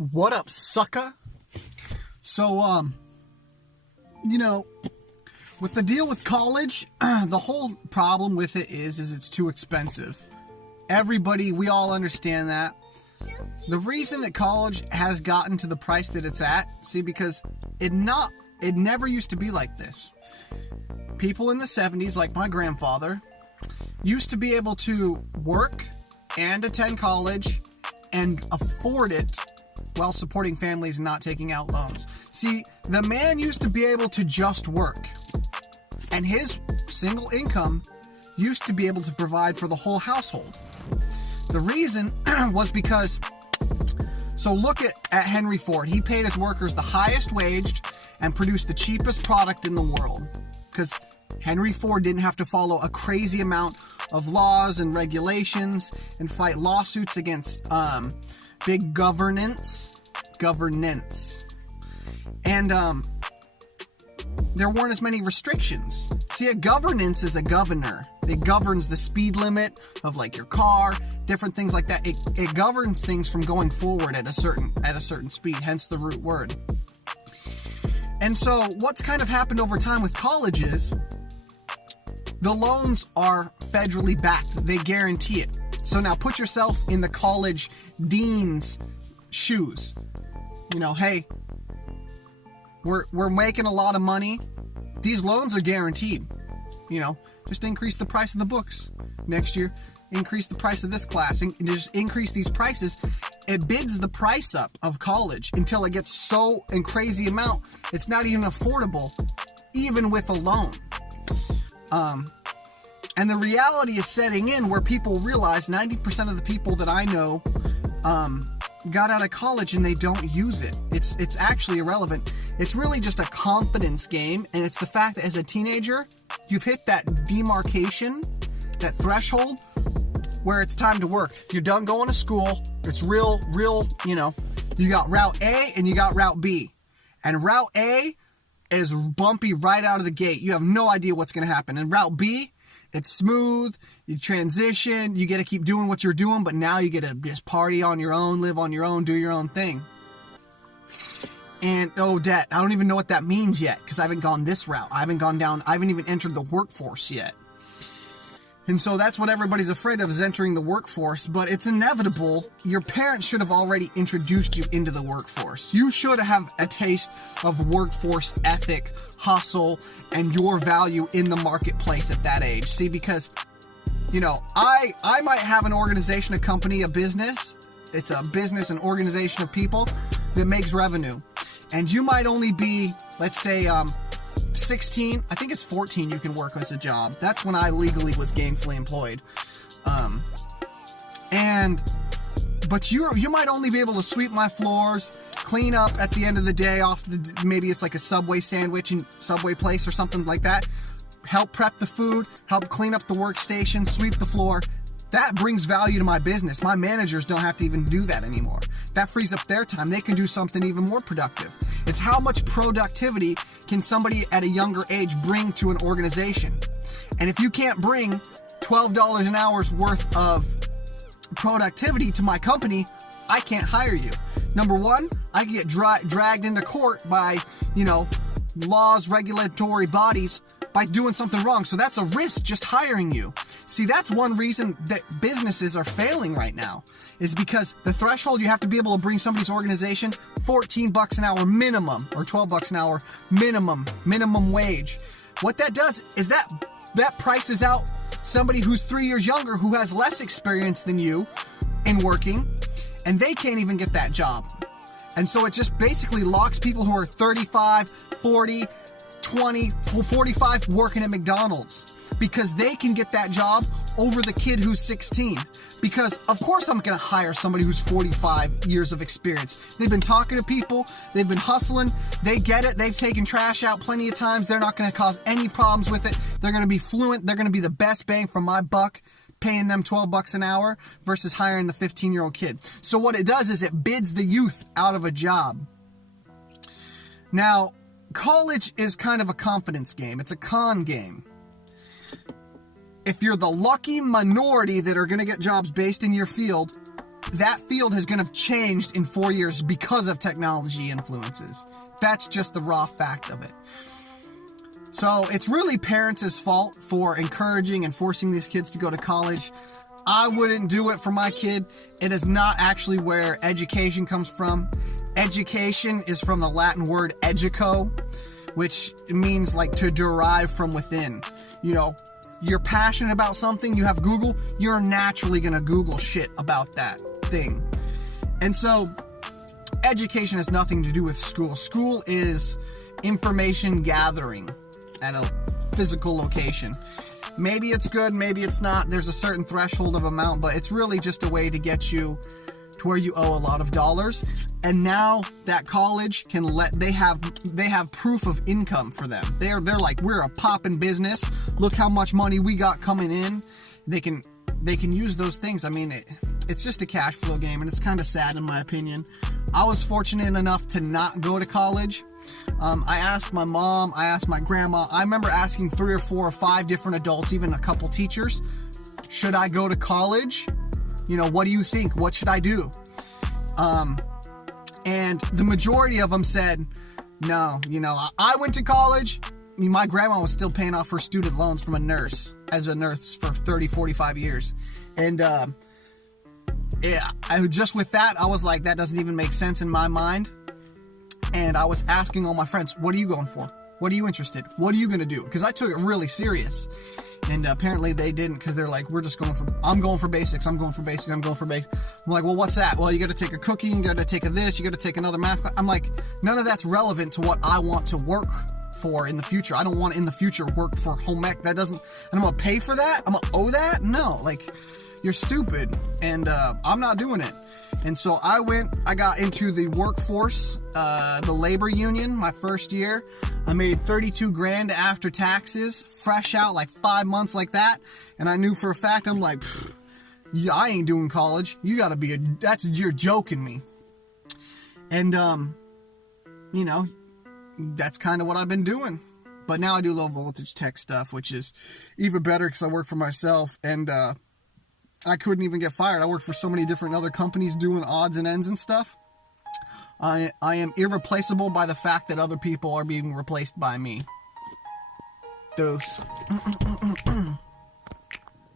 What up, sucker? So, with the deal with college, the whole problem with it is it's too expensive. We all understand that. The reason that college has gotten to the price that it's at, because it never used to be like this. People in the 70s, like my grandfather, used to be able to work and attend college and afford it while supporting families and not taking out loans. See, the man used to be able to just work, and his single income used to be able to provide for the whole household. The reason was because, so look at Henry Ford. He paid his workers the highest wage and produced the cheapest product in the world, because Henry Ford didn't have to follow a crazy amount of laws and regulations and fight lawsuits against big governance. And there weren't as many restrictions. See, a governance is a governor. It governs the speed limit of like your car, different things like that. It governs things from going forward at a certain speed, hence the root word. And so what's kind of happened over time with colleges, the loans are federally backed. They guarantee it. So now put yourself in the college dean's shoes. Hey, we're making a lot of money. These loans are guaranteed. Just increase the price of the books next year. Increase the price of this class. And just increase these prices. It bids the price up of college until it gets so in crazy amount it's not even affordable, even with a loan. And the reality is setting in where people realize 90% of the people that I know got out of college and they don't use it. It's actually irrelevant. It's really just a confidence game, and it's the fact that as a teenager, you've hit that demarcation, that threshold, where it's time to work. You're done going to school. It's real, you got Route A and you got Route B. And Route A is bumpy right out of the gate. You have no idea what's going to happen. And Route B, it's smooth, you transition, you get to keep doing what you're doing, but now you get to just party on your own, live on your own, do your own thing. And, I don't even know what that means yet, because I haven't gone this route. I haven't even entered the workforce yet. And so that's what everybody's afraid of, is entering the workforce, but it's inevitable. Your parents should have already introduced you into the workforce. You should have a taste of workforce ethic, hustle, and your value in the marketplace at that age. See, because, I might have an organization, a company, a business. It's a business, an organization of people that makes revenue. And you might only be, let's say, 16, I think it's 14 you can work as a job. That's when I legally was gainfully employed. But you might only be able to sweep my floors, clean up at the end of the day maybe it's like a Subway sandwich and Subway place or something like that. Help prep the food, help clean up the workstation, sweep the floor. That brings value to my business. My managers don't have to even do that anymore. That frees up their time. They can do something even more productive. It's how much productivity can somebody at a younger age bring to an organization. And if you can't bring $12 an hour's worth of productivity to my company, I can't hire you. Number one, I can get dragged into court by, laws, regulatory bodies by doing something wrong. So that's a risk just hiring you. See, that's one reason that businesses are failing right now, is because the threshold you have to be able to bring somebody's organization, $14 an hour minimum, or $12 an hour minimum wage. What that does is that prices out somebody who's 3 years younger, who has less experience than you in working, and they can't even get that job. And so it just basically locks people who are 35, 40, 20, 45 working at McDonald's, because they can get that job over the kid who's 16. Because of course I'm going to hire somebody who's 45 years of experience. They've been talking to people, they've been hustling, they get it, they've taken trash out plenty of times, they're not going to cause any problems with it, they're going to be fluent, they're going to be the best bang for my buck, paying them $12 an hour versus hiring the 15-year-old kid. So what it does is it bids the youth out of a job. Now, college is kind of a confidence game. It's a con game. If you're the lucky minority that are going to get jobs based in your field, that field is going to have changed in 4 years because of technology influences. That's just the raw fact of it. So it's really parents' fault for encouraging and forcing these kids to go to college. I wouldn't do it for my kid. It is not actually where education comes from. Education is from the Latin word educo, which means like to derive from within. You know, you're passionate about something, you have Google, you're naturally going to Google shit about that thing. And so education has nothing to do with school. School is information gathering at a physical location. Maybe it's good, maybe it's not. There's a certain threshold of amount, but it's really just a way to get you to where you owe a lot of dollars. And now that college can they have proof of income for them. They're like, we're a poppin' business. Look how much money we got coming in. They can use those things. I mean, it's just a cash flow game, and it's kind of sad in my opinion. I was fortunate enough to not go to college. I asked my mom, I asked my grandma. I remember asking 3 or 4 or 5 different adults, even a couple teachers, should I go to college? You know, what do you think? What should I do? And the majority of them said, no, you know, I went to college. I mean, my grandma was still paying off her student loans from as a nurse for 30, 45 years. And, just with that, I was like, that doesn't even make sense in my mind. And I was asking all my friends, what are you going for? What are you interested? What are you going to do? Because I took it really serious. And apparently they didn't, because they're like, I'm going for basics. I'm going for basics. I'm like, well, what's that? Well, you got to take a cooking, you got to take this, you got to take another math class. I'm like, none of that's relevant to what I want to work for in the future. I don't want in the future work for home ec. And I'm going to pay for that? I'm going to owe that? No, like, you're stupid. And I'm not doing it. And so I got into the workforce, the labor union, my first year. I made 32 grand after taxes, fresh out, like 5 months like that. And I knew for a fact, I'm like, yeah, I ain't doing college. You gotta you're joking me. And, you know, that's kind of what I've been doing. But now I do low voltage tech stuff, which is even better because I work for myself. And, I couldn't even get fired. I worked for so many different other companies doing odds and ends and stuff. I am irreplaceable by the fact that other people are being replaced by me. Dose.